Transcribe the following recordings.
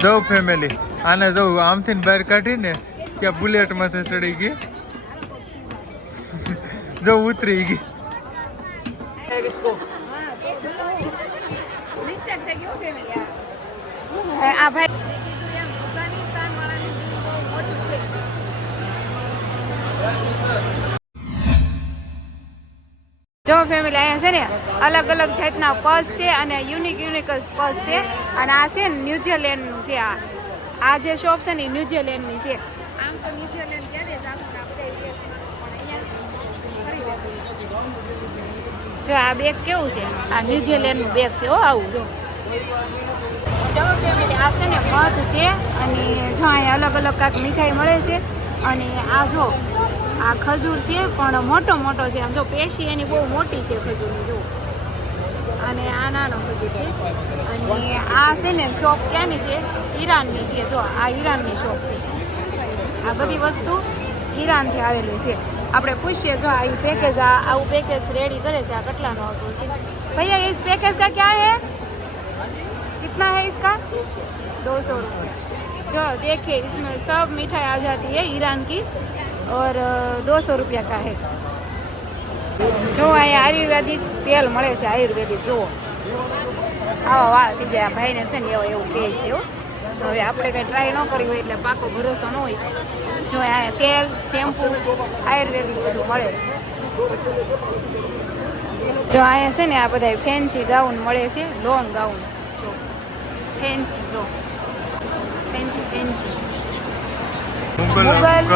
જો ફેમિલી આને જો આમથી બહાર કાઢીને ત્યાં બુલેટ માથે ચડી ગઈ જો ઉતરી ગઈ આ ભાઈ જો ફેમિલી અહીંયા છે ને અલગ અલગ જાતના પર્સ છે અને યુનિક પર્સ છે અને આ છે ને ન્યુઝીલેન્ડનું છે આ જે શોપ છે ને ન્યુઝીલેન્ડની છે આમ તો ન્યુઝીલેન્ડ ક્યારે જ જો આ બેગ કેવું છે આ ન્યુઝીલેન્ડનું બેગ છે હો આવું જો ફેમિલી આ છે ને મધ છે અને જો અહીંયા અલગ અલગ કાંઈક મીઠાઈ મળે છે અને આ જો આ ખજૂર છે પણ મોટો છે આમ જો પેશી એની બહુ મોટી છે ખજૂરની જો અને આ નાનો ખજૂર છે અને આ છે ને શોપ ક્યાંની છે ઈરાનની છે જો આ ઈરાનની શોપ છે આ બધી વસ્તુ ઈરાનથી આવેલી છે આપણે પૂછીએ જો આ પેકેજ આવું પેકેજ રેડી કરે છે આ કેટલાનો આવતો છે ભૈયા इस पैकेज का क्या है कितना है इसका 200 रुपये जो देखिए इसमें सब मिठाई आ जाती है ईरान की और 200 रुपया का है जो અહીંયા આયુર્વેદિક તેલ મળે છે આયુર્વેદિક જુઓ આવા વાળ થઈ જાય ભાઈને છે ને એવું કહે છે હવે આપણે કંઈ ટ્રાય ન કરી હોય એટલે પાકો ભરોસો ન હોય જો અહીંયા તેલ શેમ્પુ આયુર્વેદિક બધું મળે છે જો અહીંયા છે ને આ બધા ફેન્સી ગાઉન મળે છે લોંગ ગાઉન જો ફેન્સી જો ફેન્સી મુગલ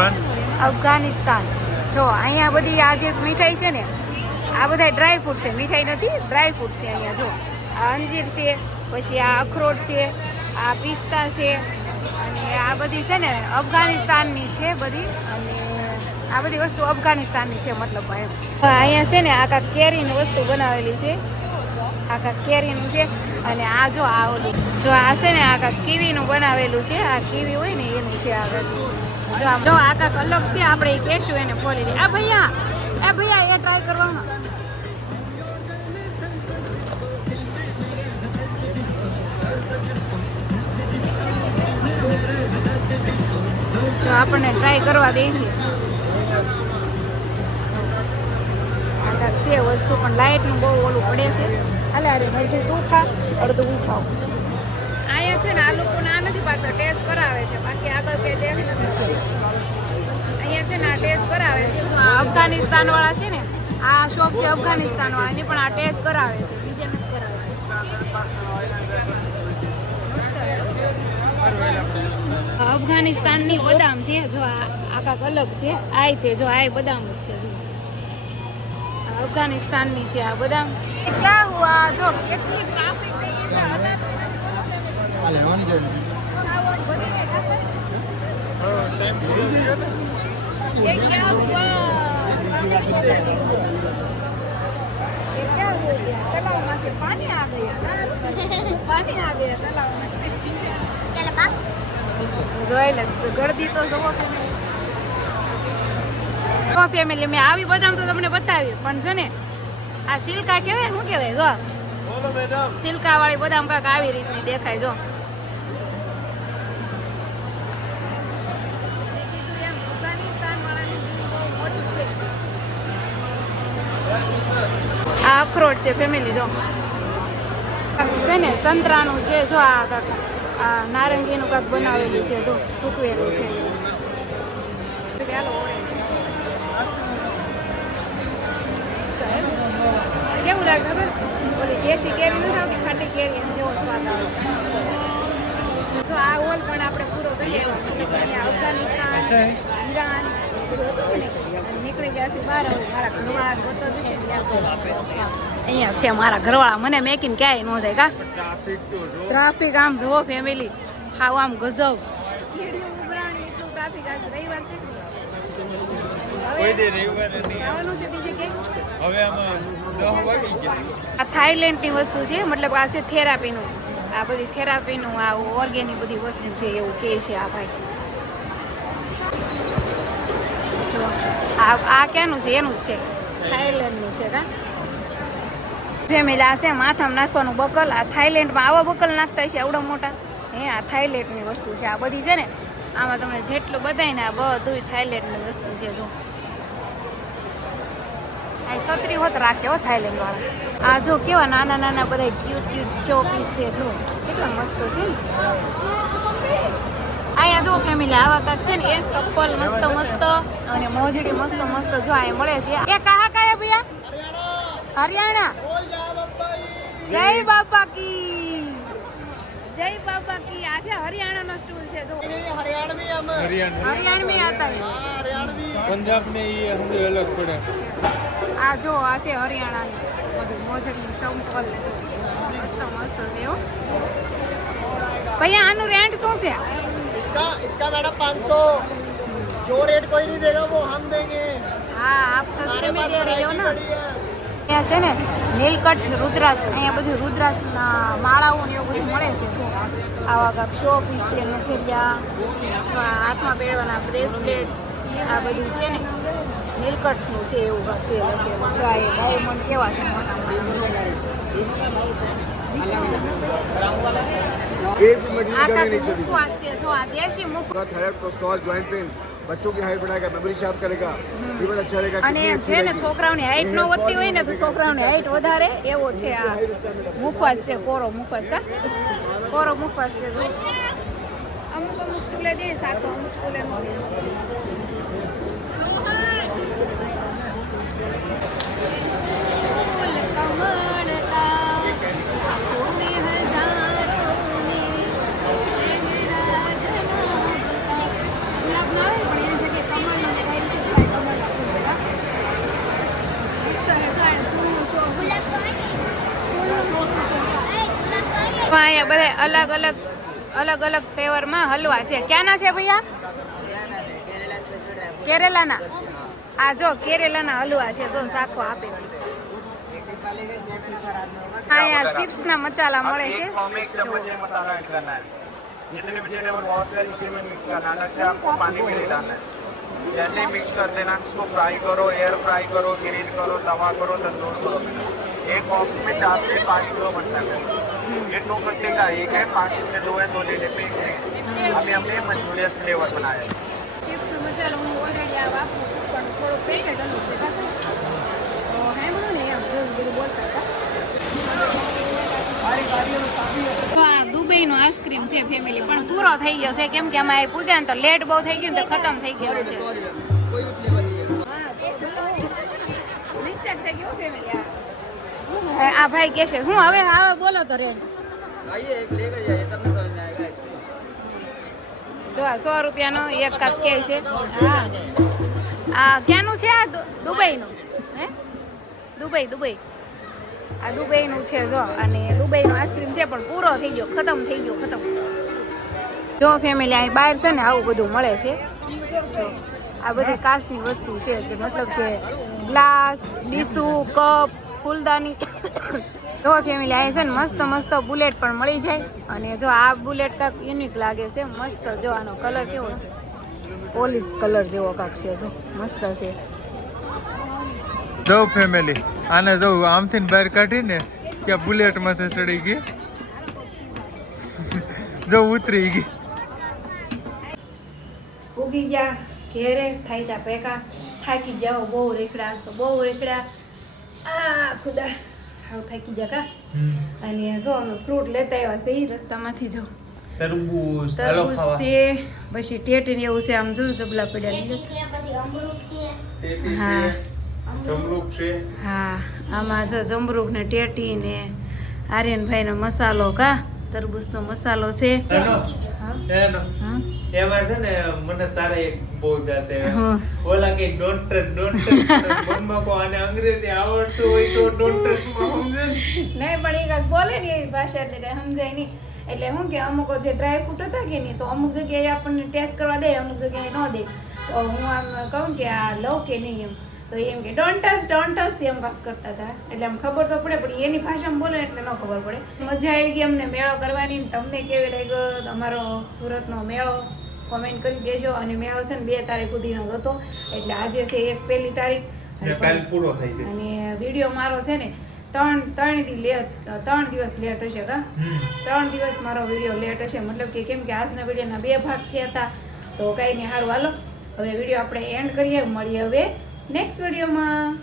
અફઘાનિસ્તાન જો અહીંયા બધી આ જે મીઠાઈ છે ને આ બધા ડ્રાય ફ્રૂટ છે મીઠાઈ નથી ડ્રાય ફ્રૂટ છે અહીંયા જો આ અંજીર છે પછી આ અખરોટ છે આ પિસ્તા છે અને આ બધી છે ને અફઘાનિસ્તાનની છે બધી અને આ બધી વસ્તુ અફઘાનિસ્તાનની છે મતલબ એમ અહીંયા છે ને આ કાંક કેરીની વસ્તુ બનાવેલી છે આ કાંક કેરીનું છે અને આ જો આ ઓલું જો આ છે ને આ કાંક કીવીનું બનાવેલું છે આ કીવી હોય ને એનું છે આગળ જો આ કાંક અલગ છે આપણે એ કહેશું એને ખોલી દે આ ભૈયા એ ટ્રાય કરવામાં જો આપણને ટ્રાય કરવા દે છે આ કાંક છે વસ્તુ પણ લાઇટનું બહુ ઓલું પડે છે હાલે અરે મરજી તું ખા અડધું હું ખાવ અહીંયા છે ને આ લોકોને આ નથી પાછળ ટેસ્ટ કરાવે છે બાકી આગળ કે ટેસ્ટ નથી અહીંયા છે ને આ ટેસ્ટ કરાવે છે આ અફઘાનિસ્તાન વાળા છે ને આ શોપ છે અફઘાનિસ્તાન વાળાની પણ આ ટેસ્ટ કરાવે છે બીજે નથી કરાવે અફઘાનિસ્તાનની બદામ છે જો આ કાંક અલગ છે આ તે જો આ બદામ જ છે જો અફઘાનિસ્તાનની છે આ બદામ ક્યાં હુઆ જો કેટલી ટ્રાફિક થઈ ગઈ છે ये क्या हुआ तालाब में से पानी आ गया तालाब में से જોઈ લે ગળદી તો જવો ફેમિલી મેં આવી બદામ તો તમને બતાવી પણ જો ને આ સિલ્કા કહેવાય શું કહેવાય જો સિલ્કા વાળી બદામ કાંક આવી રીતની દેખાય જો આ અખરોટ છે ફેમિલી જો છે ને સંતરાનું છે જો આ કાંક આ નારંગીનું કાંક બનાવેલું છે જો સૂકવેલું છે કેવું લાગે ખબર ઓલી દેશી કેરી નથી આવતી ખાટી કેરી જેવો સ્વાદ આવે તો આ હોલ પણ આપણે પૂરો કરી લેવા મતલબ અહીંયા અફઘાનિસ્તાન ઈરાન બધું હતું ને નીકળી ગયા છે બહાર મારા ઘરવાળા ગતો છે અહીંયા છે મારા ઘરવાળા મને મેકીને ક્યાંય ન જાય કા ટ્રાફિક આમ જુઓ ફેમિલી હાવ આમ ગજબ ટ્રાફિક આજ રવિવાર છે આ થાઈલેન્ડની વસ્તુ છે મતલબ આ છે થેરાપીનું આ બધી થેરાપીનું આ ઓર્ગેનિક બધી વસ્તુ છે એવું કહે છે આ ભાઈ જો આ ક્યાંનું છે એનું જ છે થાઈલેન્ડનું છે કા ફેમિલી આ છે માથામાં નાખવાનું બકલ આ થાઈલેન્ડમાં આવા બકલ નાખતા છે આવડા મોટા હે આ થાઈલેન્ડની વસ્તુ છે આ બધી છે ને. આમાં તમને જેટલું બધાય ને આ બધું થાઈલેન્ડની વસ્તુ છે. જો આ છત્રી હોત રાખે હો થાઈલેન્ડ વાળા. આ જો કેવા નાના નાના બધા ક્યુટ ક્યુટ શો પીસ છે. જો કેટલા મસ્ત છે ને. અહીંયા જો ફેમિલી આવા કાક છે ને એ ચપ્પલ મસ્ત મસ્ત અને મોજડી મસ્ત મસ્ત જો આ મળે છે. એ કહા કયા ભૈયા? હરિયાણા. જય બાપા કી, જય બાપા કી. આ છે હરિયાણાનો સ્ટૂલ છે. જો हरियाणा में आता है, पंजाब में ये हमसे अलग पड़े. આ જો આ છે હરિયાણાની બધું મોજડી ચંપલ જો મસ્ત મસ્ત છે હો ભૈયા. આનું રેન્ટ શું છે? इसका मैडम 500. जो रेट कोई नहीं देगा वो हम देंगे. હા આપ સસ્તે में दे रहे हो ना. અહીંયા છે ને નીલકંઠ રુદ્રાસ, અહીંયા બધી રુદ્રાસના માળાઓ ને એવું બધું મળે છે. જો આવા કાંક શો પીસ છે, નજરિયા, જો આ હાથમાં પહેરવાના બ્રેસલેટ, આ બધું છે ને નીલકંઠનું છે એવું કાંક છે લખેલું. જો આ ડાયમંડ કેવા છે મોટા આ કાંક મુખવાસ છે. જો આ દેશી મુખવાસ स्टॉल ज्वाइंट पेन बच्चों की हाइट बढ़ाएगा, मेमोरी शार्प करेगा, जीवन अच्छा रहेगा. અને છે ને છોકરાઓની હાઈટ નો વધતી હોય ને તો છોકરાઓની હાઈટ વધારે એવો છે આ મુખવાસ છે. કોરો મુખવાસ કા કોરો મુખવાસ છે. જો અમુક અમુક સ્ટૂલે દે સાતો, અમુક સ્ટૂલે નો દે. અહીંયા બધા અલગ અલગ અલગ અલગ ફ્લેવરમાં હલવા છે. ક્યાંના છે ભૈયા? કેરેલાના. આ જો કેરેલાના હલવા છે. જો શાખો આપે છે. અહીંયા ચિપ્સના મસાલા મળે છે. जितने वेजिटेबल वॉश है उसी में मिक्स करना है. अलग से आपको पानी में नहीं डालना है. जैसे ही मिक्स कर देना, इसको फ्राई करो, एयर फ्राई करो, ग्रिल करो, तवा करो, तंदूर करो. एक बॉक्स में 4 से 5 किलो बनता है. ये 250 का एक है, 5 रुपये 2 है, 2 लेने पे एक है. अभी हमने मंचूरियन फ्लेवर बनाया है. ચિપ્સ મસાલો હું ઓલરેડી આ વાપરું છું પણ થોડુંક પેકેજ અલગ છે પાછું. તો હે બોલો ને એમ જોયું બધું બોલતા હતા. આ દુબઈનો આઈસ્ક્રીમ છે ફેમિલી પણ પૂરો થઈ ગયો છે કેમ કે આમાં પૂજા ને તો લેટ બહુ થઈ ગયું તો ખતમ થઈ ગયો છે. મિસ્ટેક થઈ ગયો ફેમિલી. આ ભાઈ કહે છે હું હવે બોલો તો રેન્ટ જો આ 100 રૂપિયાનો એક કપ કે છે. હા આ ક્યાંનું છે? આ દુબઈનું. હે દુબઈ આ દુબઈનું છે. જો અને દુબઈનો આઈસ્ક્રીમ છે પણ પૂરો થઈ ગયો, ખતમ થઈ ગયો, ખતમ. જો ફેમિલી અહીં બહાર છે ને આવું બધું મળે છે. જો આ બધી કાચની વસ્તુ છે જે મતલબ કે ગ્લાસ, ડીસુ, કપ, ફૂલદાની. જો ફેમિલી અહીં છે ને મસ્ત મસ્ત બુલેટ પણ મળી જાય. અને જો આ બુલેટ કાંક યુનિક લાગે છે મસ્ત. જો આનો કલર કેવો છે? પોલીસ કલર જેવો કાંક છે. જો મસ્ત છે. જો ફેમિલી આને જો આમથી બહાર કાઢીને ત્યાં બુલેટ માંથી ચડી ગઈ. જો ઉતરી ગઈ. ઉગી ગયા ઘેરે થાઈ પેકા થાકી જાઓ. બહુ રેખડા તો બહુ રેખડા. આ ખુદા હાવ થાકી ગયા કા. અને જો અમે ફ્રૂટ લેતા આવ્યા છે એ રસ્તામાંથી. જો તરબૂચ છે, પછી ટેટી એવું છે. આમ જોયું જબલા પડ્યા. હા જમરૂખ છે. હા આમાં જો જમરૂખ ને ટેટી ને આર્યનભાઈ નો મસાલો કા તરબૂચનો મસાલો છે. એમાં છે ને મને તારે એક બહુ જાતે ઓલા કે ડોન્ટ મનમાં કો આને અંગ્રેજી આવડતું હોય તો ડોન્ટ નહીં પણ એ કાંઈક બોલે ને એવી ભાષા એટલે કઈ સમજાય નહીં. એટલે શું કે અમુક જે ડ્રાય ફ્રૂટ હતા કે નહીં તો અમુક જગ્યાએ આપણને ટેસ્ટ કરવા દે, અમુક જગ્યાએ ન દે. તો હું આમ કહું કે આ લઉં કે નહીં એમ તો એમ કે ડોન્ટ ટચ એમ કાંક કરતા હતા. એટલે આમ ખબર તો પડે પણ એની ભાષામાં બોલે એટલે ન ખબર પડે. મજા આવી ગઈ અમને મેળો કરવાની. તમને કેવી લાગ્યો તમારો સુરતનો મેળો કોમેન્ટ કરી દેજો. અને મેળો છે ને 2 તારીખ સુધીનો હતો એટલે આજે છે 1 તારીખ અને વિડીયો મારો છે ને ત્રણ દિવસ લેટ હશે કા 3 દિવસ મારો વિડીયો લેટ હશે મતલબ કે કેમ કે આજના વિડીયોના 2 ભાગ થયા હતા તો કાંઈ નહીં સારું હાલો હવે વિડીયો આપણે એન્ડ કરીએ મળીએ હવે નેક્સ્ટ વિડીયોમાં